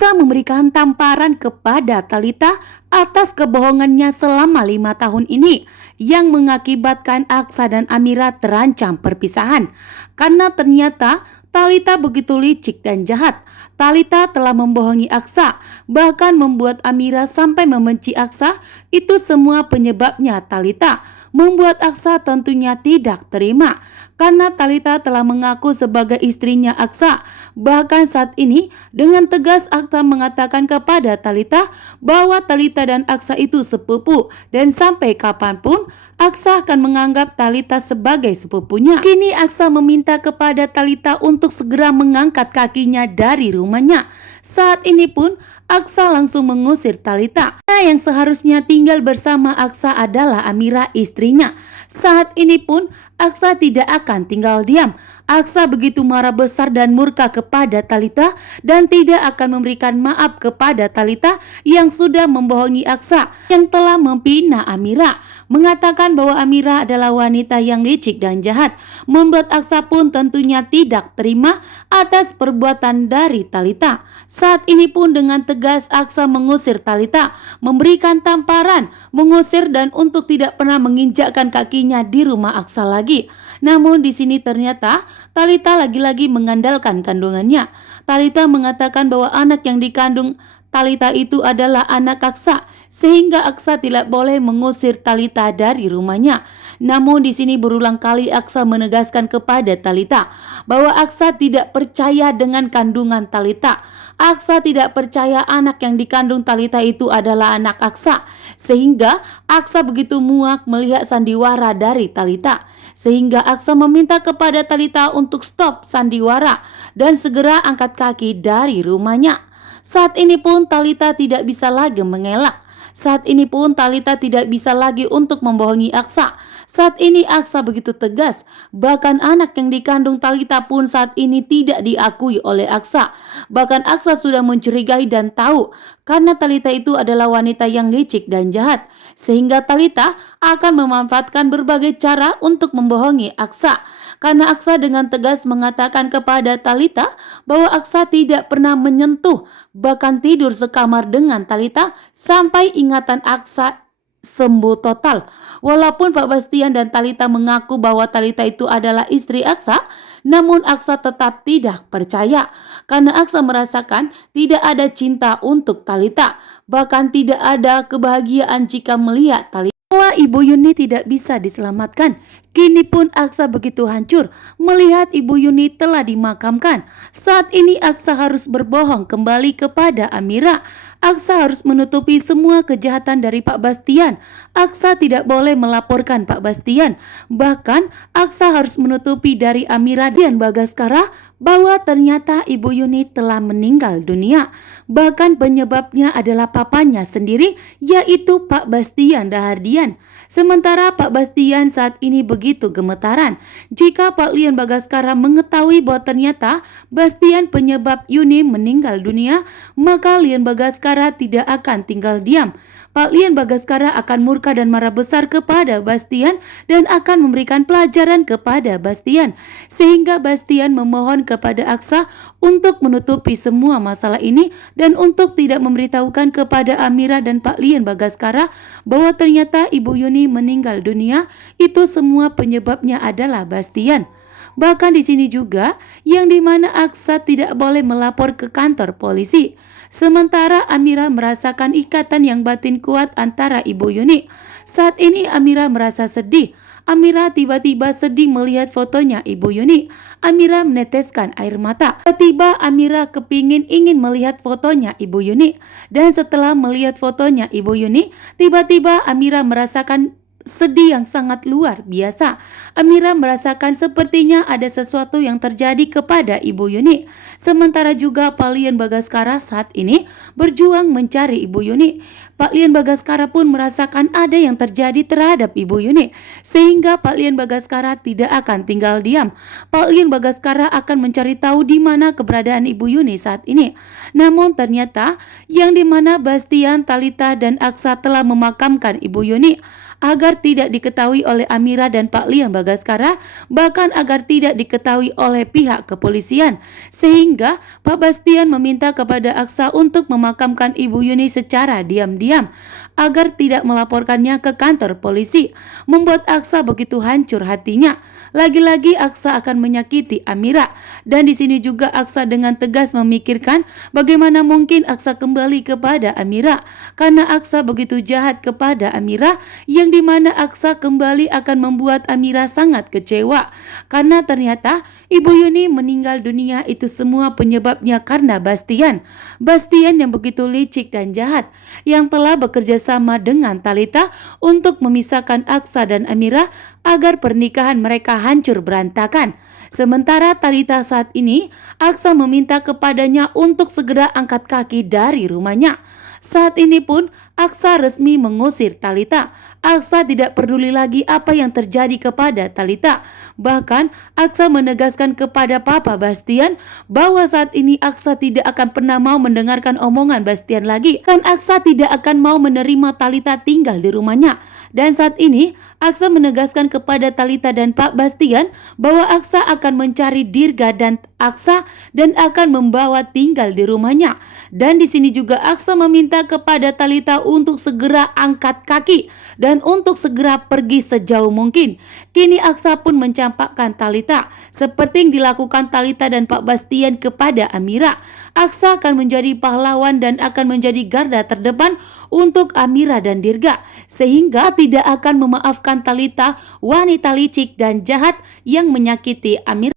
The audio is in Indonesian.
Aksa memberikan tamparan kepada Talita atas kebohongannya selama 5 tahun ini yang mengakibatkan Aksa dan Amira terancam perpisahan. Karena ternyata Talita begitu licik dan jahat. Talita telah membohongi Aksa, bahkan membuat Amira sampai membenci Aksa. Itu semua penyebabnya Talita. Membuat Aksa tentunya tidak terima karena Talita telah mengaku sebagai istrinya Aksa. Bahkan saat ini dengan tegas Aksa mengatakan kepada Talita bahwa Talita dan Aksa itu sepupu dan sampai kapanpun Aksa akan menganggap Talita sebagai sepupunya. Kini Aksa meminta kepada Talita untuk segera mengangkat kakinya dari rumahnya. Saat ini pun Aksa langsung mengusir Talita. Nah, yang seharusnya tinggal bersama Aksa adalah Amira, istrinya. Saat ini pun Aksa tidak akan tinggal diam. Aksa begitu marah besar dan murka kepada Talita dan tidak akan memberikan maaf kepada Talita yang sudah membohongi Aksa, yang telah membina Amira, mengatakan bahwa Amira adalah wanita yang licik dan jahat. Membuat Aksa pun tentunya tidak terima atas perbuatan dari Talita. Saat ini pun dengan tegas Aksa mengusir Talita, memberikan tamparan, mengusir dan untuk tidak pernah menginjakkan kakinya di rumah Aksa lagi. Namun di sini ternyata Talita lagi-lagi mengandalkan kandungannya. Talita mengatakan bahwa anak yang dikandung Talita itu adalah anak Aksa, sehingga Aksa tidak boleh mengusir Talita dari rumahnya. Namun di sini berulang kali Aksa menegaskan kepada Talita bahwa Aksa tidak percaya dengan kandungan Talita. Aksa tidak percaya anak yang dikandung Talita itu adalah anak Aksa, sehingga Aksa begitu muak melihat sandiwara dari Talita. Sehingga Aksa meminta kepada Talita untuk stop sandiwara dan segera angkat kaki dari rumahnya. Saat ini pun Talita tidak bisa lagi mengelak. Saat ini pun Talita tidak bisa lagi untuk membohongi Aksa. Saat ini Aksa begitu tegas. Bahkan anak yang dikandung Talita pun saat ini tidak diakui oleh Aksa. Bahkan Aksa sudah mencurigai dan tahu karena Talita itu adalah wanita yang licik dan jahat. Sehingga Talita akan memanfaatkan berbagai cara untuk membohongi Aksa. Karena Aksa dengan tegas mengatakan kepada Talita bahwa Aksa tidak pernah menyentuh, bahkan tidur sekamar dengan Talita sampai ingatan Aksa sembuh total. Walaupun Pak Bastian dan Talita mengaku bahwa Talita itu adalah istri Aksa, namun Aksa tetap tidak percaya karena Aksa merasakan tidak ada cinta untuk Talita. Bahkan tidak ada kebahagiaan jika melihat Talita. Bahwa Ibu Yuni tidak bisa diselamatkan. Kini pun Aksa begitu hancur melihat Ibu Yuni telah dimakamkan. Saat ini Aksa harus berbohong kembali kepada Amira. Aksa harus menutupi semua kejahatan dari Pak Bastian. Aksa tidak boleh melaporkan Pak Bastian. Bahkan Aksa harus menutupi dari Amira dan Bagaskara bahwa ternyata Ibu Yuni telah meninggal dunia. Bahkan penyebabnya adalah papanya sendiri, yaitu Pak Bastian Rahardian. Sementara Pak Bastian saat ini begitu gemetaran jika Pak Lian Bagaskara mengetahui bahwa ternyata Bastian penyebab Yuni meninggal dunia, maka Lian Bagaskara tidak akan tinggal diam. Pak Lian Bagaskara akan murka dan marah besar kepada Bastian dan akan memberikan pelajaran kepada Bastian. Sehingga Bastian memohon kepada Aksa untuk menutupi semua masalah ini dan untuk tidak memberitahukan kepada Amira dan Pak Lian Bagaskara bahwa ternyata Ibu Yuni meninggal dunia. Itu semua penyebabnya adalah Bastian. Bahkan di sini juga yang dimana Aksa tidak boleh melapor ke kantor polisi. Sementara Amira merasakan ikatan yang batin kuat antara Ibu Yuni. Saat ini Amira merasa sedih. Amira tiba-tiba sedih melihat fotonya Ibu Yuni. Amira meneteskan air mata. Tiba-tiba Amira ingin melihat fotonya Ibu Yuni. Dan setelah melihat fotonya Ibu Yuni, tiba-tiba Amira merasakan sedih yang sangat luar biasa. Amira merasakan sepertinya ada sesuatu yang terjadi kepada Ibu Yuni. Sementara juga Pak Lian Bagaskara saat ini berjuang mencari Ibu Yuni. Pak Lian Bagaskara pun merasakan ada yang terjadi terhadap Ibu Yuni. Sehingga Pak Lian Bagaskara tidak akan tinggal diam. Pak Lian Bagaskara akan mencari tahu di mana keberadaan Ibu Yuni saat ini. Namun ternyata yang dimana Bastian, Talita dan Aksa telah memakamkan Ibu Yuni. agar tidak diketahui oleh Amira dan Pak Liam Bagaskara, bahkan agar tidak diketahui oleh pihak kepolisian. Sehingga Pak Bastian meminta kepada Aksa untuk memakamkan Ibu Yuni secara diam-diam agar tidak melaporkannya ke kantor polisi, membuat Aksa begitu hancur hatinya. Lagi-lagi Aksa akan menyakiti Amira, dan di sini juga Aksa dengan tegas memikirkan bagaimana mungkin Aksa kembali kepada Amira, karena Aksa begitu jahat kepada Amira, yang dimana Aksa kembali akan membuat Amira sangat kecewa, karena ternyata Ibu Yuni meninggal dunia itu semua penyebabnya karena Bastian yang begitu licik dan jahat, yang telah bekerja sama dengan Talita untuk memisahkan Aksa dan Amira agar pernikahan mereka hancur berantakan. Sementara Talita saat ini, Aksa meminta kepadanya untuk segera angkat kaki dari rumahnya. Saat ini pun Aksa resmi mengusir Talita. Aksa tidak peduli lagi apa yang terjadi kepada Talita. Bahkan Aksa menegaskan kepada Papa Bastian bahwa saat ini Aksa tidak akan pernah mau mendengarkan omongan Bastian lagi. Kan Aksa tidak akan mau menerima Talita tinggal di rumahnya. Dan saat ini Aksa menegaskan kepada Talita dan Pak Bastian bahwa Aksa akan mencari Dirga dan Aksa dan akan membawa tinggal di rumahnya. Dan di sini juga Aksa meminta kepada Talita untuk segera angkat kaki dan untuk segera pergi sejauh mungkin. Kini Aksa pun mencampakkan Talita seperti yang dilakukan Talita dan Pak Bastian kepada Amira. Aksa akan menjadi pahlawan dan akan menjadi garda terdepan untuk Amira dan Dirga, sehingga tidak akan memaafkan Talita, wanita licik dan jahat yang menyakiti Amira.